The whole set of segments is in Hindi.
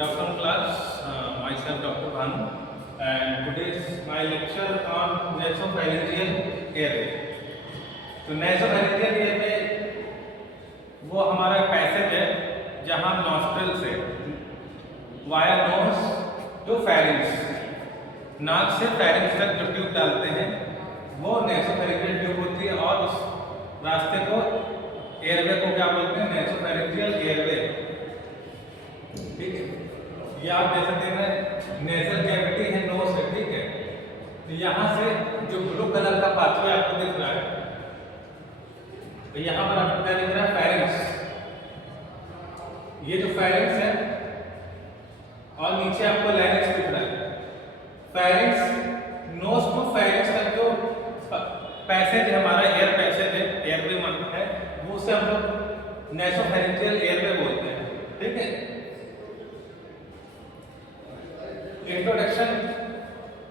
Good afternoon, class. Myself, Dr. Bhanu, and today is my lecture on nasopharyngeal airway. तो nasopharyngeal airway वो हमारा पैसेज है जहाँ नॉस्ट्रल से वाया नोज टू फेरिंक्स, नाक से फेरिंक्स तक जो ट्यूब डालते हैं वो nasopharyngeal ट्यूब होती है, और उस रास्ते को एयरवे को क्या बोलते हैं? nasopharyngeal airway. ठीक है, ये आप जैसे देख रहे हैं नेजल कैविटी है, नोज है, ठीक है। तो यहाँ से जो ब्लू कलर का पाथवे आपको दिख रहा है, तो यहाँ पर आपको क्या दिख रहा है? फेरिंक्स। ये जो फेरिंक्स है और नीचे आपको लैरिंक्स दिख रहा है। फेरिंक्स, नोज टू फेरिंक्स तक जो पैसेज है हमारा, एयर पैसेज है, एयरवे मतलब है, वो उसे हम लोग nasopharyngeal एयरवे बोलते हैं। ठीक है, इंट्रोडक्शन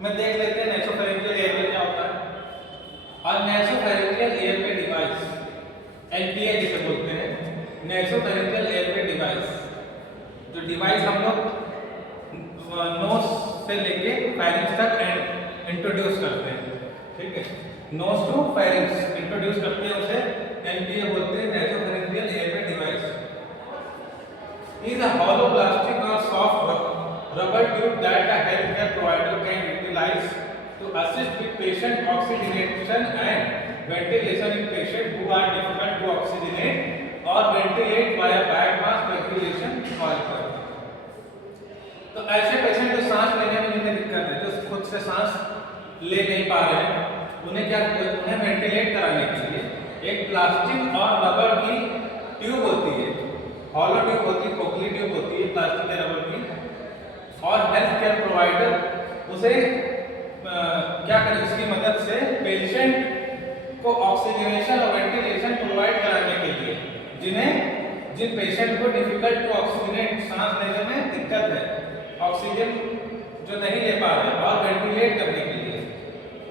में देख लेते हैं nasopharyngeal एयरवे क्या होता है। और nasopharyngeal एयरवे डिवाइस, एनपीए जिसे बोलते हैं, nasopharyngeal एयरवे डिवाइस। जो डिवाइस हम लोग नोज से लेके फेरिंक्स तक इंट्रोड्यूस करते हैं। ठीक है, नोज टू फेरिंक्स इंट्रोड्यूस करते हैं, उसे एनपीए बोलते हैं, nasopharyngeal airway device. Is a hollow plastic or soft rubber tube that a healthcare provider can utilize to assist with patient oxygenation and ventilation in patients who are difficult to oxygenate or ventilate via bag mask ventilation or तो ऐसे पेशेंट जो सांस लेने में जिन्हें दिक्कत है, जो खुद से सांस ले नहीं पा रहे हैं, उन्हें वेंटिलेट कराने के लिए एक प्लास्टिक और रबर की ट्यूब होती है, हॉलो ट्यूब होती है, खोखली ट्यूब होती है प्लास्टिक या रबर की, और हेल्थ केयर प्रोवाइडर उसे क्या करें, उसकी मदद से पेशेंट को ऑक्सीजनेशन और वेंटिलेशन प्रोवाइड कराने के लिए जिन पेशेंट को डिफिकल्ट टू ऑक्सीजनेट, सांस लेने में दिक्कत है, ऑक्सीजन जो नहीं ले पा रहे, और वेंटिलेट करने के लिए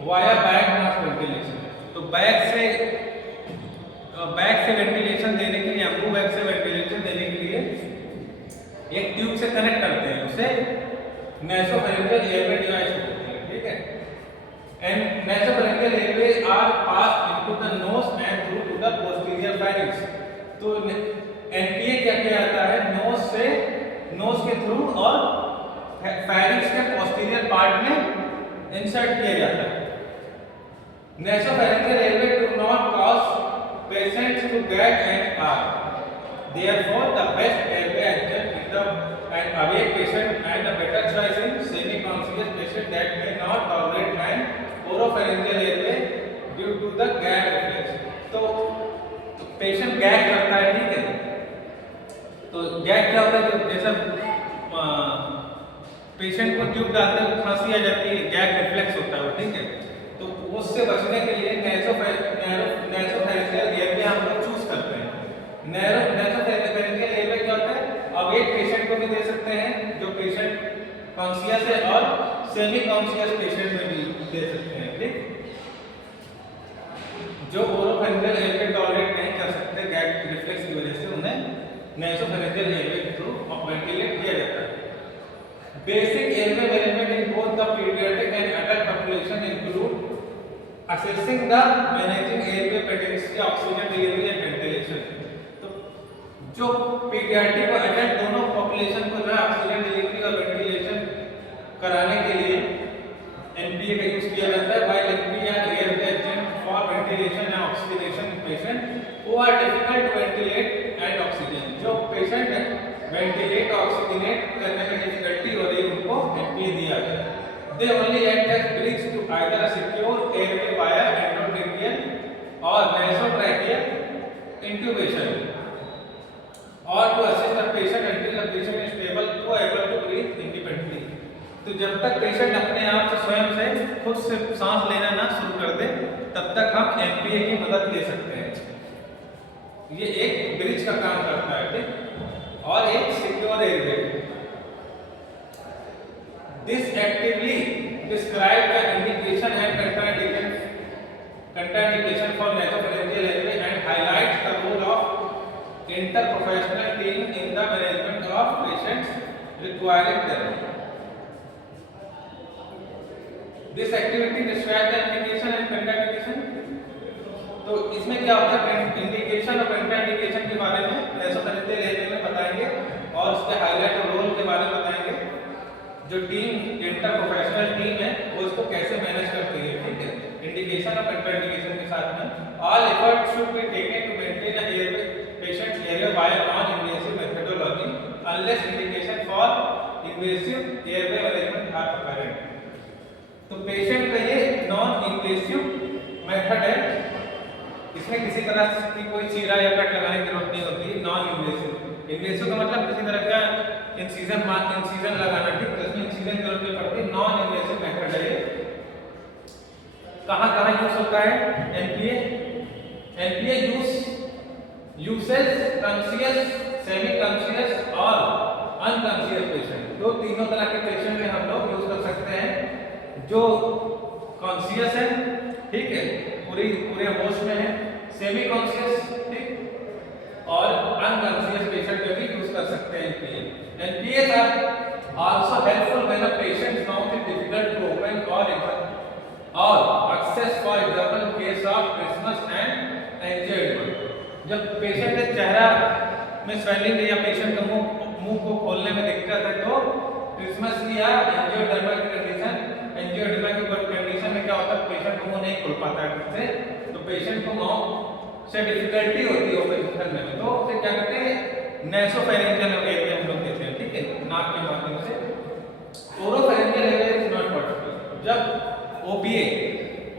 वाया बैग मास्क वेंटिलेशन। तो बैग से वेंटिलेशन देने के लिए, एम्बू बैग से वेंटिलेशन देने के लिए एक ट्यूब से कनेक्ट करते हैं, उसे nasopharyngeal airway device बोलते हैं। ठीक है, and nasopharyngeal airway are passed into the nose and through to the posterior pharynx। तो एनपीए क्या किया जाता है? नोज के थ्रू और फेरिंक्स के पोस्टीरियर पार्ट में इंसर्ट किया जाता है। nasopharyngeal airway do not cause patients to gag and are therefore the best airway adjunct in the and awake patient and a better choice in semi-conscious patient that may not tolerate an oropharyngeal airway due to the gag reflex। तो पेशेंट गैग करता है, ठीक है। तो गैग क्या होता है? जैसा पेशेंट को ट्यूब डालते हैं, खांसी आ जाती है, गैग रिफ्लेक्स होता है वो, ठीक है। तो उससे बचने के लिए nasopharyngeal एयरवे हम लोग चूज करते हैं। nasopharyngeal एयरवे क्या होता है? अब एक पेशेंट को भी दे सकते हैं जो पेशेंट कॉन्शियस है, और सेमी कॉन्शियस पेशेंट में भी दे सकते हैं। ठीक, जो ओरोफैरिंजियल एयरवे टॉलरेट नहीं कर सकते गैग रिफ्लेक्स की वजह से, उन्हें nasopharyngeal एयरवे के थ्रू वेंटिलेट किया जाता है। Basic airway management in both the paediatric and adult population include assessing the managing airway patency, oxygen delivery and ventilation. तो जो पीडियाट्रिक और एडल्ट दोनों पॉपुलेशन को जो है ऑक्सीजन डिलीवरी और वेंटिलेशन कराने के लिए एनपीए का यूज किया जाता है। While NPA are airway agent for ventilation and oxygenation patient who are difficult to ventilate and oxygen. जो पेशेंट वेंटिलेट और ऑक्सीजनेट करने में डिफिकल्टी हो रही है, उनको एनपीए दिया जाता है। They only act as bridge to either a secure airway via endotracheal or nasotracheal intubation, or to assist the patient until the patient is able to breathe independently। तो जब तक पेशेंट अपने आप से स्वयं से खुद से सांस लेना ना शुरू कर दे, तब तक हम एनपीए की मदद ले सकते हैं। ये एक ब्रिज का काम करता है, ठीक, और एक secure airway. This actively describe the indication and contraindication for nasopharyngeal airway and highlights the role of interprofessional team in the management of patients requiring them. This activity describes the indication and contraindication. तो इसमें क्या होता है, इंडिकेशन और कंट्राइंडिकेशन के बारे में नेसोफेरेंजियल एरिया में बताएंगे और उसके हाईलाइट और रोल के बारे में बताएंगे। जो टीम इंटर प्रोफेशनल टीम है वो इसको कैसे मैनेज करती है, ठीक है, इंडिकेशन और कंट्राइंडिकेशन के साथ में। All effort should be taken to maintain a air patient's air by non invasive methodology unless indication for invasive airway management are apparent. तो पेशेंट का ये नॉन इन्वेसिव मेथड है, इसमें किसी तरह की कोई चीरा या कट लगाने की जरूरत नहीं होती। नॉन इन्वेसिव, इन्वेसिव का मतलब किसी तरह का इंसिजन लगाना, ठीक है, इसमें इंसिजन की जरूरत नहीं पड़ती। नॉन इन्वेसिव मेथड है ये। कहाँ यूज होता है NPA usage conscious, semi conscious और अनकॉन्शियस पेशेंट। तो तीनों तरह के पेशेंट में हम लोग यूज कर सकते हैं। जो कॉन्शियस है, ठीक है, पूरे होश में है, सेमी कॉन्शियस, ठीक, और अनकॉन्शियस पेशेंट में भी यूज कर सकते हैं NPA. Are also helpful when a patient mouth is difficult to open और access, for example case of trismus and angioedema. जब पेशेंट के चेहरा में स्वेलिंग या पेशेंट का मुंह को खोलने में दिक्कत है तो क्रिसमस की या एंजियोएडिमा की कंडीशन में क्या होता है, पेशेंट को मुंह नहीं खोल पाता है ठीक से, तो पेशेंट को माउथ से डिफिकल्टी होती है ओपन करने में, तो उसे क्या कहते हैं, नेसोफेरेंजियल एरिया हम लोग कहते हैं, ठीक है, नाक के माध्यम से। Oropharyngeal area is not particular. जब ओपीए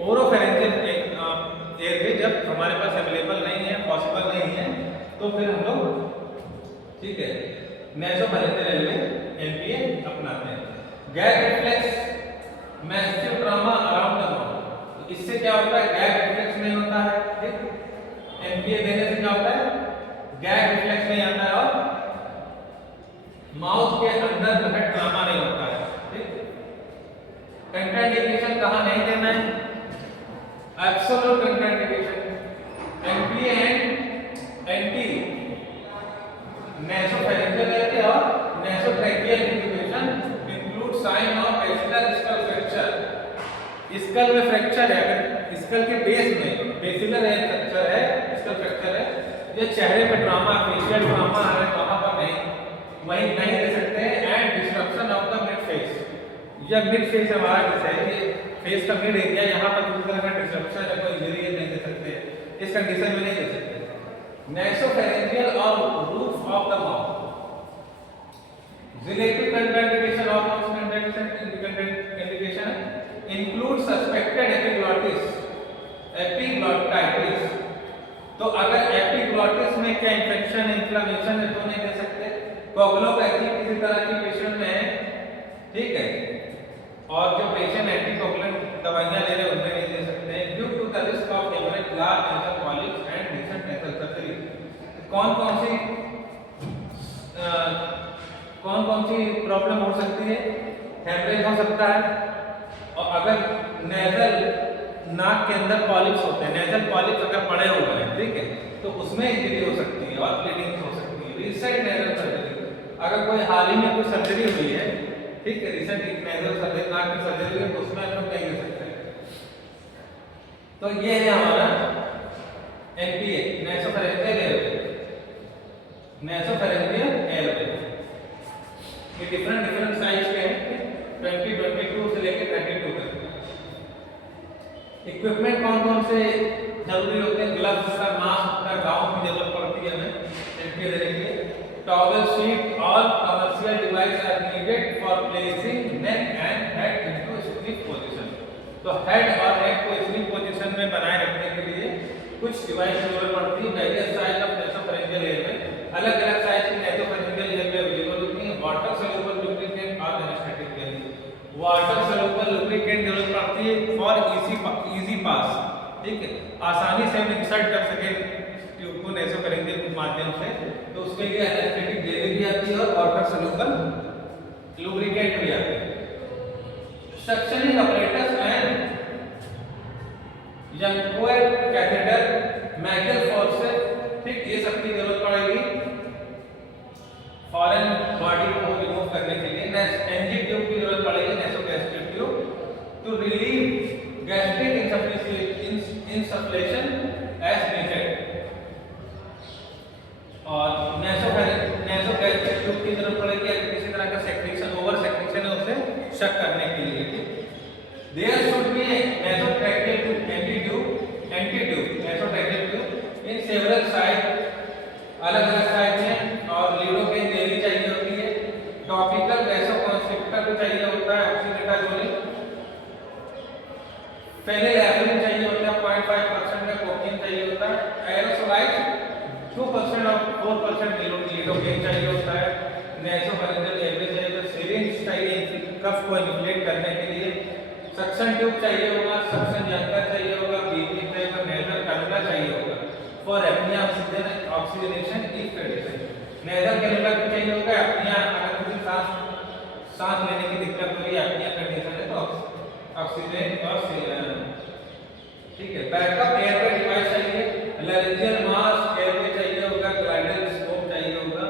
ओरोफेरेंजियल एरिया जब हमारे पास अवेलेबल नहीं है, पॉसिबल नहीं है, तो फिर हम लोग, ठीक है, नेसोफेरेंजियल एरिया एनपीए अपनाते हैं। Gag reflex massive trauma around the mouth, इससे क्या होता है, गैग रिफ्लेक्स नहीं होता है, ठीक, एनपीए देने से क्या होता है, गैग रिफ्लेक्स नहीं आता है और माउथ के अंदर जो है ट्रॉमा नहीं होता है, ठीक। कंट्राइंडिकेशन कहाँ नहीं देना है, absolute contraindication NPA and anti nasopharyngeal area और nasotracheal intubation include sign of basilar skull fracture. Skull में फ्रैक्चर है, अगर स्कल के बेस में बेसिलर फ्रैक्चर है, स्कल फ्रैक्चर है, ये चेहरे पे ट्रॉमा, फेशियल ट्रॉमा है, वहां पर वहीं नहीं दे सकते हैं। And destruction of the mid face, या मिड फेस हमारा जैसे है, ये फेस का मिड एरिया, यहाँ पर किसी तरह का डिस्ट्रक्शन है, कोई इंजरी नहीं दे सकते, इस कंडीशन में नहीं दे सकते। नेसोफेरेंजियल और roof of the mouth, relative contraindication of contraindication include suspected epiglottitis। तो अगर एपिग्लॉटिस में क्या इंफेक्शन, इन्फ्लेमेशन है तो नहीं दे सकते। कोगुलोपैथी किसी तरह की पेशेंट में है, ठीक है, और जो पेशेंट एंटीकोगुलेंट दवाइयां ले रहे हैं उनमें नहीं दे सकते हैं due to the risk of haemorrhage, large nasal polyps and recent nasal surgery. कौन सी प्रॉब्लम हो सकती है, हेमरेज हो सकता है, और अगर नेजल नाक के अंदर पॉलिप्स होते हैं, नेजल पॉलिप्स अगर पड़े हुए हैं, ठीक है, तो उसमें इंजरी हो सकती है और ब्लीडिंग हो सकती है। रिसेंट नेजल सर्जरी, अगर कोई हाल ही में कोई सर्जरी हुई है, ठीक है, रिसेंट नेजल सर्जरी, नाक की सर्जरी हुई है, तो उसमें हम लोग नहीं ले सकते। तो ये है हमारा NPA, nasopharyngeal airway, nasopharyngeal airway. ये डिफरेंट साइज के हैं, 20, 22 से लेकर 32 तक। इक्विपमेंट कौन से जरूरी होते हैं, ग्लव्स का, मास्क का, गाउन की जरूरत पड़ती है हमें एनपीए देने के लिए। टॉवल, शीट और commercial device are needed for placing neck and head into sleep position. तो हेड और नेक को स्लीप पोजीशन में बनाए रखने के लिए कुछ डिवाइस की जरूरत पड़ती है। Various size of nasopharyngeal airway, अलग-अलग साइज की नेसोफेरेंजियल एयरवे अवेलेबल होती है। वाटर सॉल्युबल लुब्रिकेंट और anaesthetic gas, water soluble lubricant जरूरत पड़ती है फॉर इजी पास, ठीक है, आसानी से हम इंसर्ट कर सकें ट्यूब को नेसोफेरेंजियल के माध्यम से, तो उसके लिए एनेस्थेटिक जेली भी आती है और वाटर सॉल्युबल लुब्रिकेंट भी आते हैं। Suctioning apparatus and Yankauer catheter, Magill forceps, ठीक, ये सब की जरूरत पड़ेगी फॉरेन बॉडी को रिमूव करने इंसुलेशन एज नीडेड। और नेसोगैस्ट्रिक ट्यूब की जरूरत पड़ेगी अगर किसी तरह का सेक्रेशन ओवर सेक्रेशन है उसे शक करने के लिए। There should be nasotracheal tube anti tube nasotracheal tube in several size, अलग अलग साइज में, और लीडोकेन देरी चाहिए होती है। टॉपिकल वैसोकंस्ट्रिक्टर भी चाहिए होता है, ऑक्सीडेटाजोलिन, फेनिलएल्फिन चाहिए होता है, 0.5% का कोकीन चाहिए होता है, एरोसोलाइट 2% और 4% लीडोकेन चाहिए होता है। नेसोफेरेंजियल एवरेज चाहिए, तो सिरिंज चाहिए कफ को इन्फ्लेट करने के लिए, सक्शन ट्यूब चाहिए होगा, सक्शन यंत्र चाहिए होगा, बीपी चाहिए होगा, नेजल कैनुला चाहिए होगा for apnoea oxygenation if condition. Nasal cannula भी चाहिए होगा, एपनिया अगर किसी सांस लेने की दिक्कत हो रही है, एपनिया कंडीशन है तो ऑक्सीजन और ठीक है। बैकअप एयरवे डिवाइस चाहिए, लैरिंजियल मास्क एयरवे चाहिए होगा, ग्लाइडल स्कोप चाहिए होगा,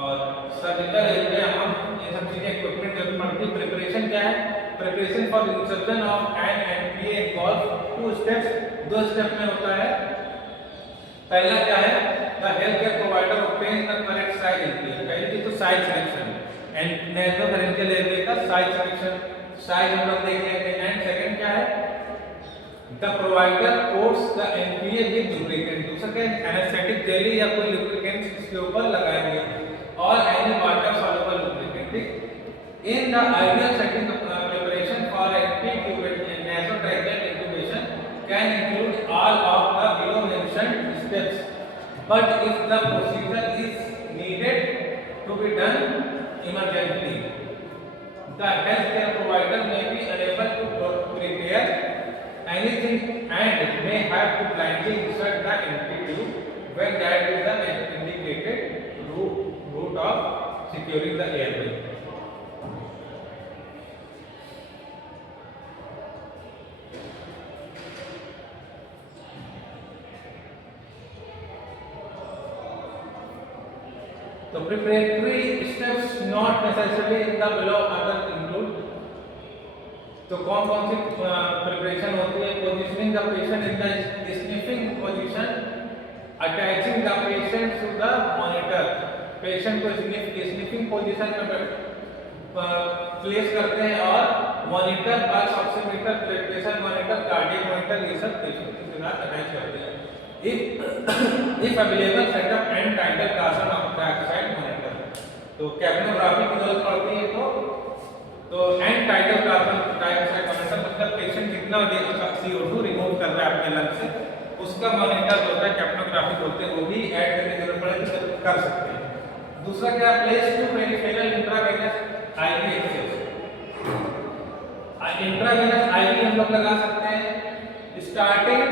और सर्जिकल एयरवे हम ये सब चीजें इक्विपमेंट जरूर पड़ती है। प्रिपरेशन क्या है? Preparation for insertion of an NPA involve 2 steps, 2 step में होता है। पहला क्या है? The health care provider obtain the correct size NPA, पहली चीज तो size selection and nasopharyngeal airway का साइज सिलेक्शन, साइज हम लोग देख लेते हैं। एंड सेकंड क्या है? The provider coats the NPA with lubricant, दूसरा क्या एनेस्थेटिक जेली या कोई lubricant इसके ऊपर लगाएंगे, और any water soluble lubricant, ठीक। In the ideal setting, preparation for NP and nasotracheal intubation can include all of the below mentioned steps, but if the procedure is needed to be done emergently, the healthcare provider may be unable to prepare anything and may have to blindly insert the NP tube when that is the indicated route of securing the airway. So preparatory steps not necessarily in the below other include, तो कौन कौन सी प्रिपरेशन होती है? Positioning the patient in the sniffing position, attaching the patient to the monitor, patient को स्निफिंग पोजीशन में प्लेस करते हैं, और monitor pulse oximeter, blood pressure monitor, cardiac monitor, ये सब पेशेंट के साथ अटैच करते हैं। If available setup end tidal carbon dioxide monitor, तो कैप्नोग्राफी की जरूरत पड़ती है तो end tidal carbon dioxide monitor, मतलब पेशेंट कितना CO2 रिमूव कर रहा है अपने लंग से, उसका मॉनिटर होता है, कैप्नोग्राफी बोलते हैं, वो भी ऐड करने की जरूरत पड़े तो कर सकते हैं। दूसरा क्या? Place two peripheral intravenous IV access, intravenous IV हम लोग लगा सकते हैं starting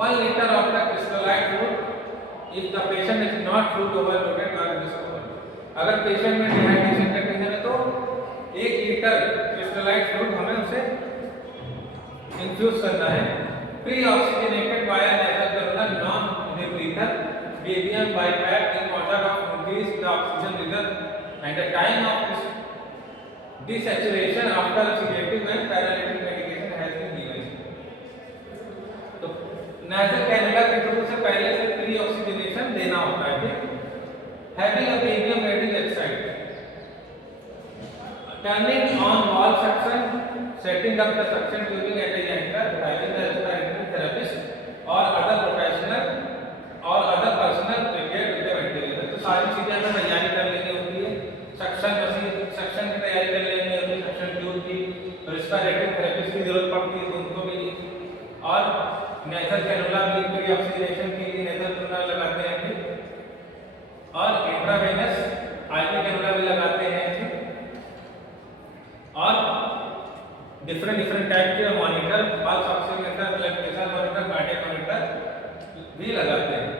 1 litre of the crystalline fluid if the patient is not fluid overloaded और डिस्कवर, अगर पेशेंट में डिहाइड्रेशन कंडीशन है तो 1 लीटर क्रिस्टलाइन फ्लूइड हमें उसे इन्फ्यूज करना है। Pre oxygenated via nasal cannula non nuclear BVM BiPAP in order of increase the oxygen reserve and the time of desaturation after sedative and paralytic medication has been given. तो नेजल कैनुला के थ्रू से पहले से प्री ऑक्सीजनेशन देना होता है, ठीक। Having a BVM ready left side, turning on wall suction, setting up the suction tubing at a anchor, having the respiratory therapist or other professional or other personal prepared with the ventilator, तो सारी चीजें हमें तैयारी कर लेनी होती है। सक्शन मशीन, सक्शन की तैयारी कर लेनी होती है, सक्शन ट्यूब की, रेस्पिरेटरी थेरेपिस्ट की जरूरत पड़ती है उनको भी, और नेजल कैनुला भी प्री ऑक्सीजनेशन के लिए नेजल कैनुला लगाते हैं, और इंट्रावेनस आईवी कैनुला भी लगाते हैं, और डिफरेंट टाइप के monitor, pulse oximeter, blood pressure monitor, cardiac monitor भी लगाते हैं।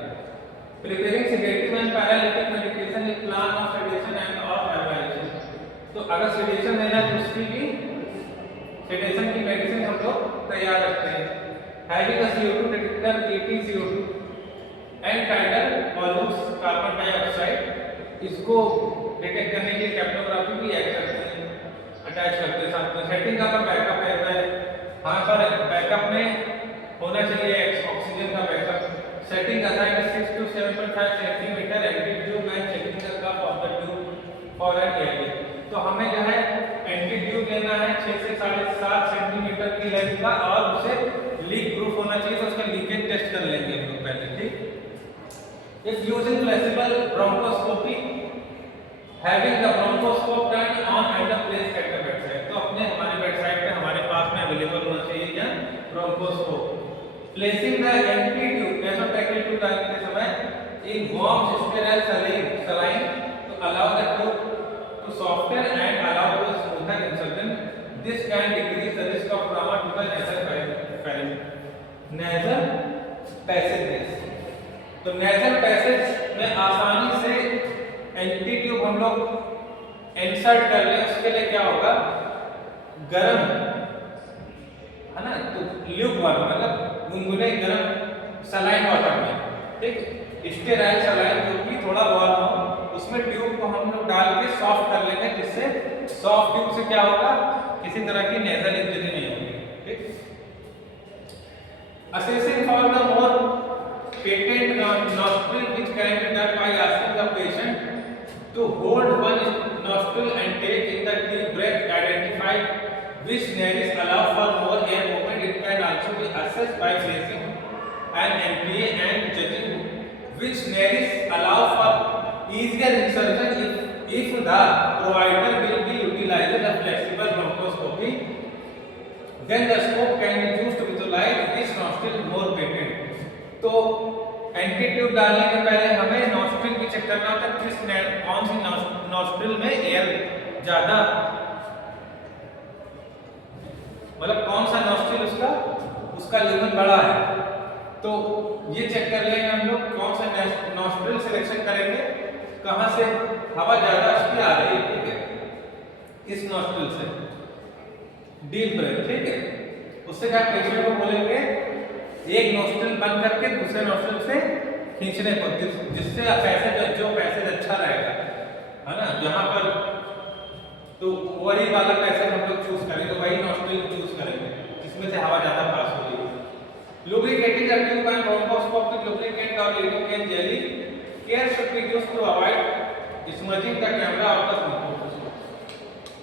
Preparing sedative and paralytic medication is plan of sedation and और पैरालाइजेशन, तो अगर सेडेशन देना है तो उसकी भी सेडेशन की मेडिसिन हम लोग तैयार रखते हैं। Having a CO2 detector, AtCO2 and title volumes carbon dioxide, इसको डिटेक्ट करने के लिए कैप्नोग्राफी भी ऐड करते हैं, अटैच करते हैं साथ में। सेटिंग का बैकअप रहता है, हाँ पर बैकअप में होना चाहिए ऑक्सीजन का backup. Setting assign 6 to 7.5 centimetre ET tube and checking the cuff of the tube for an air. तो हमें जो है एंटी ट्यूब लेना है 6 से 7.5 सेंटीमीटर की लेंथ का, और उसे लीक प्रूफ होना चाहिए, तो उसका लीकेज टेस्ट कर लेंगे हम लोग पहले। ठीक, if using flexible bronchoscopy having the bronchoscope turn on and the place at the bed side. तो अपने हमारे बेड साइड पे हमारे पास में अवेलेबल होना चाहिए क्या, bronchoscope. Placing the anti tube nasopharyngeal tube डालते समय in warm sterile saline to allow the tube to soften and allow for smoother insertion. This can decrease the risk of trauma to the nasal passage. तो nasal passage में आसानी से एंटी ट्यूब हम लोग इंसर्ट कर लें, उसके लिए क्या होगा, गरम है ना, तो ल्यूक वाटर मतलब गुनगुने गरम सलाइन वाटर में, ठीक, स्टेराइल सलाइन जो कि थोड़ा वार्म हो, उसमें ट्यूब को हम लोग डाल के सॉफ्ट कर लेंगे, जिससे सॉफ्ट ट्यूब से क्या होगा, किसी तरह की नेजल इंजरी नहीं होगी। ठीक, assessing for the more patent nostril which can be done by asking the patient to hold one nostril and take in the deep breath, identify which nares allow for more air movement. It can also be assessed by placing an MPA and judging which nares allow for easier insertion if the provider will be utilizing a flexible bronchoscopy. Then the scope can be used to visualize which nostril more patent. तो एंटी ट्यूब डालने के पहले हमें नॉस्ट्रिल भी चेक करना होता है, किस कौन सी नॉस्ट्रिल में एयर ज्यादा, मतलब कौन सा नॉस्ट्रिल उसका लेवल बड़ा है, तो ये चेक कर लेंगे हम लोग। कौन सा नॉस्ट्रिल सिलेक्शन करेंगे, कहां से हवा ज्यादा अच्छी आ रही है, ठीक है, इस नॉस्ट्रिल से डीप ब्रेथ, ठीक है। उससे क्या पेशेंट को बोलेंगे एक नॉस्ट्रिल बंद करके दूसरे नॉस्ट्रिल से खींचने को, जिससे पैसेज जो पैसेज अच्छा रहेगा, है ना, जहां पर तो वही वाला पैसेज हम लोग चूज करेंगे, वही नॉस्ट्रिल चूज करेंगे जिसमें से हवा ज्यादा पास होगी। Lubricating the tube and bronchoscope with lubricant और lidocaine jelly, care should be used to avoid smudging the camera of the bronchoscope.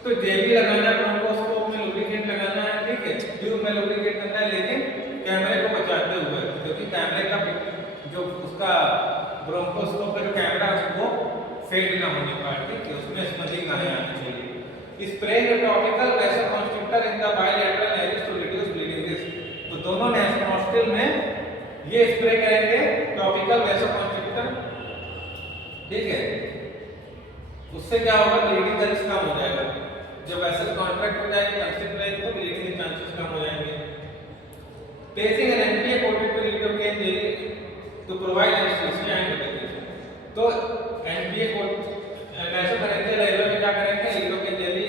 तो जेली लगाना, ब्रोंकोस्कोप में लुब्रिकेंट लगाना है, ठीक है, ट्यूब में लुब्रिकेट करना है, लेकिन कैमरे को बचाते हुए, क्योंकि कैमरे का जो उसका ब्रोंकोस्कोप का जो कैमरा है वो फेड ना होने पाए, ठीक है, उसमें स्मजिंग ना आनी चाहिए। Spray the topical vasoconstrictor in the bilateral nares to reduce bleeding risk. तो दोनों नॉस्ट्रिल में ये स्प्रे करेंगे टॉपिकल वैसोकंस्ट्रिक्टर, ठीक है, उससे क्या होगा, ब्लीडिंग का रिस्क कम हो जाएगा। जब वेसल कॉन्ट्रैक्ट हो जाएगी, कंस्ट्रिक्ट रहेगी, तो ब्लीडिंग के चांसेस कम हो जाएंगे। Placing an MPA coated to lidocaine jelly to provide anesthesia and medication. तो MPA कोट नेसोफैरिंजियल एरिया में क्या करेंगे, लिडोकेन जेली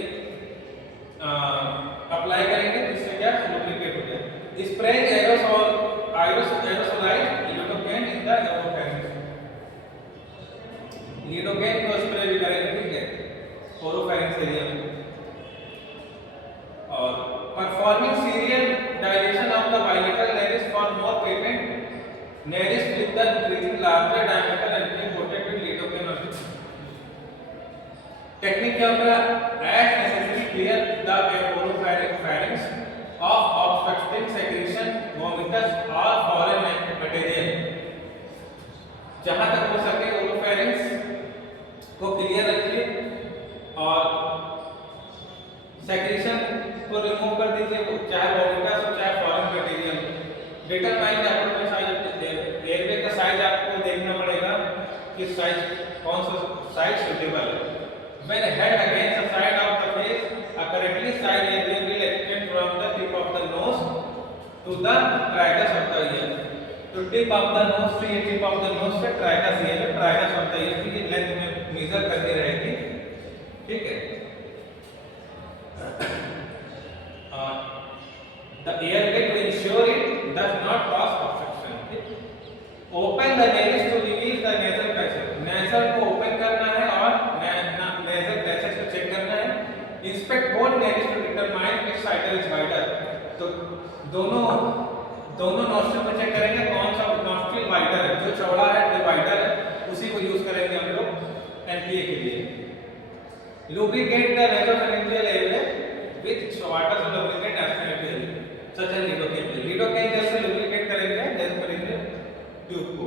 अप्लाई करेंगे, जिससे क्या लुब्रिकेट हो जाए। Spraying aerosolise lidocaine in the oropharynx, lidocaine को स्प्रे भी करेंगे, ठीक है, ओरोफैरिंक्स एरिया में। और performing serial dilation of the bilateral nares for more patent nares with the increasing larger diameter and being coated with lidocaine or technique क्या होगा, as necessary clear the oropharynx of obstructing secretion, vomitus or foreign material। जहां तक हो सके ओरोफैरिंक्स को क्लियर रखिए और सेक्रेशन को रिमूव कर दीजिए, चाहे वोमिटस हो चाहे foreign material. Determine the abdominal size, airway का साइज आपको देखना पड़ेगा, किस साइज, कौन सा साइज सुटेबल है। When head against the side of the face, a correctly size airway will extend from the tip of the nose to the tragus of the ear. तो टिप ऑफ द नोज से, ये टिप ऑफ द नोज से tragus ear, tragus of the ear की लेंथ में मेजर करती रहेगी, ठीक है। The airway to ensure it does not cause obstruction. Open the nares to reveal the nasal passage. Nasal को ओपन करना है और nasal passage को चेक करना है। Inspect both nares to determine which side is wider. तो दोनों दोनों नॉस्ट्रिल में चेक करेंगे कौन सा नॉस्ट्रिल वाइडर है, जो चौड़ा है जो वाइडर है उसी को यूज करेंगे हम लोग एनपीए के लिए। Lubricate the nasopharyngeal airway with water से lubricate aspiratory such as lidocaine. Lidocaine जैसे लुब्रिकेट करेंगे नासोफैरिंजियल ट्यूब को।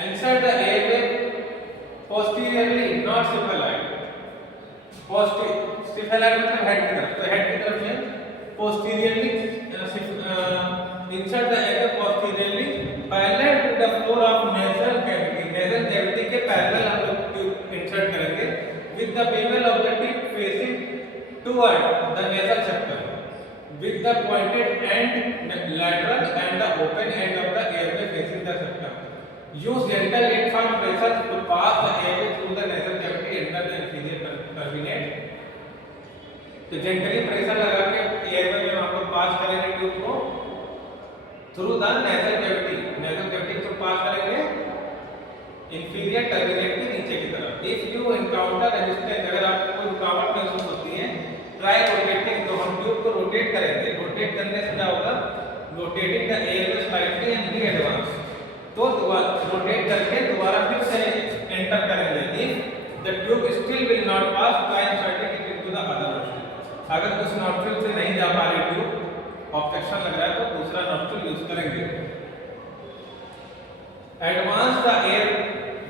Insert the airway posteriorly, not cephaloid. Cephaloid मतलब हेड की तरफ, तो हेड की तरफ में posteriorly insert the airway posteriorly parallel to the floor of nasal cavity. Nasal cavity के parallel हम लोग ट्यूब insert करेंगे with the bevel of the tip facing toward the nasal septum with the pointed end lateral and the open end of the airway facing the septum. Use gentle yet firm pressure to pass the airway through the nasal cavity under the inferior turbinate. तो जेंटली प्रेशर लगा के एयरवे में हम लोग पास करेंगे ट्यूब को through the nasal cavity। nasal cavity को पास करेंगे इंफीरियर टर्बिनेट के नीचे की तरफ। इफ यू एनकाउंटर रेजिस्टेंस, अगर आपको कोई रुकावट महसूस होती है, ट्राई रोटेटिंग, तो हम ट्यूब को रोटेट करेंगे। रोटेट करने से क्या होगा, rotating the airway slightly and re advance, तो रोटेट करके दोबारा फिर से एंटर करेंगे। If the tube still will not pass, try inserting it into the other nostril. अगर उस नॉस्ट्रिल से नहीं जा पा रही ट्यूब, ऑब्स्ट्रक्शन लग रहा है, तो दूसरा नॉस्ट्रिल यूज करेंगे। Advance the air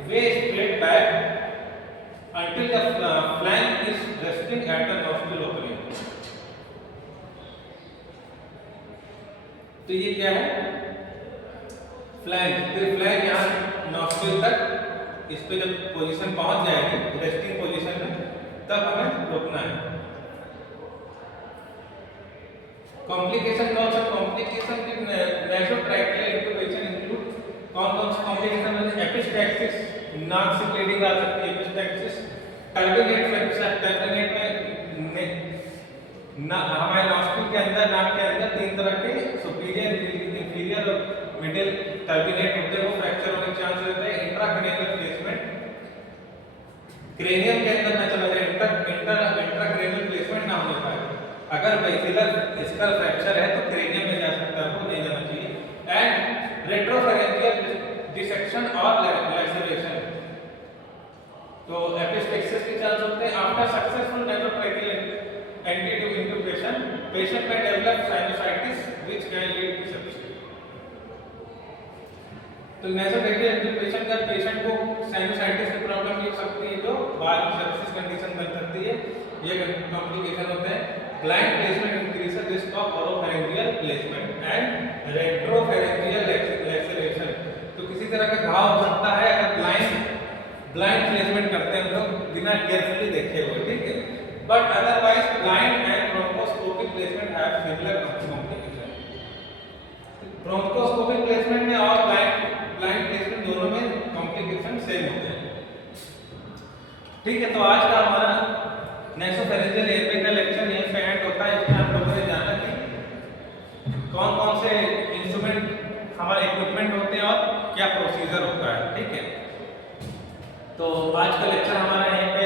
way straight back until the flank is resting at the nostril opening। तो ये क्या है, फ्लैंक। तो फ्लैंक यहाँ नॉस्ट्रिल तक, इस पे जब पोजीशन पहुंच जाएगी रेस्टिंग पोजीशन में, तब हमें रोकना है। कॉम्प्लिकेशन कौन सा, कॉम्प्लिकेशन की नासोट्रैकियल इंट्यूबेशन इंक्लूड कौन कौन से कॉम्प्लिकेशन है, एपिस्टैक्सिस, नाक से ब्लीडिंग आ सकती है एपिस्टैक्सिस, टर्बिनेट फ्रैक्चर, टर्बिनेट में हमारे नॉस्ट्रिल के अंदर, नाक के अंदर तीन तरह के सुपीरियर, इंफीरियर और मिडिल टर्बिनेट होते हैं, वो फ्रैक्चर होने के चांस रहते हैं। इंट्राक्रेनियल प्लेसमेंट, क्रेनियम के अंदर न चला जाए, इंट्राक्रेनियल प्लेसमेंट ना होने पाए। अगर बेसिलर स्कल फ्रैक्चर है तो क्रेनियम में जा सकता है, वो नहीं जाना चाहिए। एंड रेट्रोफैरेंजियल डिसेक्शन और लैसेरेशन, तो एपिस्टैक्सिस के चांस होते हैं। After successful nasotracheal ET tube intubation, patient में develop sinusitis which can lead to sepsis. तो नासोट्रैकियल इंट्यूबेशन का पेशेंट को साइनोसाइटिस की प्रॉब्लम हो सकती है, जो बाद में सेप्सिस कंडीशन बन सकती है। ये कॉम्प्लिकेशन होते हैं। Blind placement increases risk of oropharyngeal placement and retropharyngeal laceration. तो किसी तरह का घाव हो सकता है अगर ब्लाइंड प्लेसमेंट करते हैं हम लोग बिना केयरफुली देखे हुए, ठीक है। But otherwise blind and bronchoscopic placement have similar complication. Bronchoscopic placement में और ब्लाइंड प्लेसमेंट दोनों में कॉम्प्लिकेशन सेम होते हैं, ठीक है। तो आज का हमारा नासोफैरिंजियल एयरवे का लेक्चर यहीं पे एंड होता है। इसमें आप लोगों ने जाना कि कौन कौन से इंस्ट्रूमेंट हमारे इक्विपमेंट होते हैं और क्या प्रोसीजर होता है, ठीक है। तो आज का लेक्चर हमारा यहीं पे